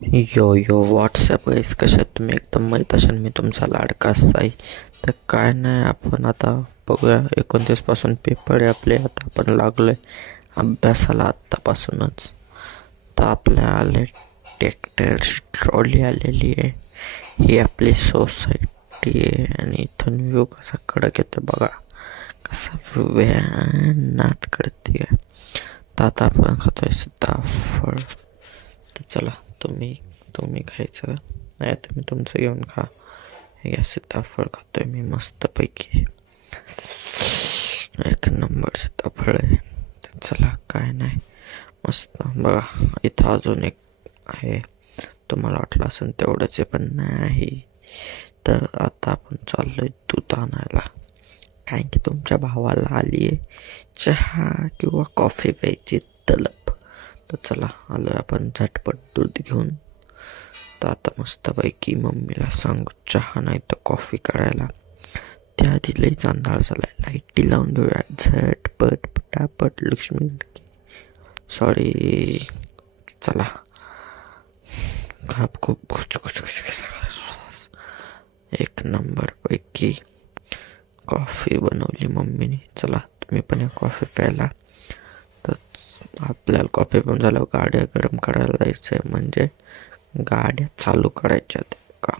यो यो WhatsApp गाईस, कशात तुम्ही? एकदम माहीत असेल मी तुमचा लाडका साई. तर काय नाही, आपण आता बघूया. 29 पासून पेपर आहे आपले. आता आपण लागलो आहे अभ्यासाला आत्तापासूनच. तर आपल्या आले ट्रॅक्टरची ट्रॉली आलेली आहे. ही आपली सोसायटी आहे आणि इथून व्ह्यू कसा कडक येतो बघा. कसा व्यानात कडते. तर आता आपण खातोय सीताफळ. तर चला, तुम्ही तुम्ही खायचं नाही तर मी तुमचं घेऊन खा. हे घ्या, सीताफळ खातोय मी मस्तपैकी. एक नंबर सीताफळ आहे. तर चला, काय नाही, मस्त बघा. इथं अजून एक आहे, तुम्हाला वाटलं असेल तेवढंच आहे पण नाही. तर आता आपण चाललोय दूध आणायला, कारण की तुमच्या भावाला आली आहे चहा किंवा कॉफी प्यायची तलब. तर चला, आलोय आपण झटपट दूध घेऊन. तर आता मस्तपैकी मम्मीला सांगू चहा नाही तर कॉफी करायला. त्याआधी लईच अंधार झालाय, लाईटी लावून घेऊया झटपट पटापट. लक्ष्मी सॉरी. चला, खूप एक नंबर पैकी कॉफी बनवली मम्मीने. चला, तुम्ही पण या कॉफी प्यायला. तर आपल्याला कॉफी पण झालं, गाड्या गरम करायला जायचं आहे, म्हणजे गाड्या चालू करायच्या का.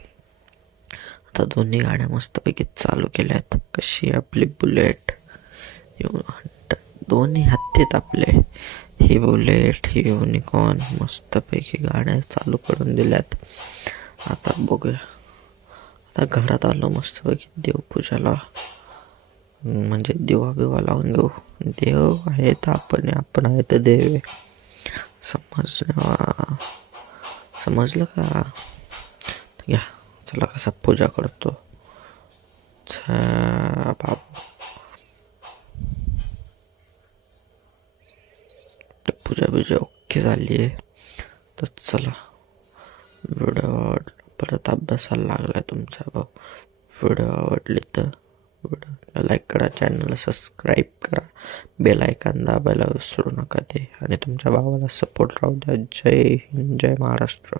आता दोन्ही गाड्या मस्तपैकी चालू केल्यात. कशी आपली बुलेट, दोन्ही हत्तीत आपले. ही बुलेट, ही युनिकॉर्न, मस्तपैकी गाड्या चालू करून दिल्यात. आता बघूया. आता घरात आलो मस्तपैकी देवपूजाला, म्हणजे दिवा बिवा लावून घेऊ. देव आहे तर आपण आहे तर देव आहे. समजलं का? या, चला कसा पूजा करतो. बाबा, पूजा ओके झाली आहे. तर चला, व्हिडिओ परत अभ्यासाला लागला तुमचा भाऊ. व्हिडिओ आवडली तर व्हिडिओला लाईक करा, चॅनलला सबस्क्राईब करा, बेल आयकॉन दाबायला विसरू नका ते. आणि तुमच्या भावाला सपोर्ट राहू द्या. जय हिंद, जय महाराष्ट्र.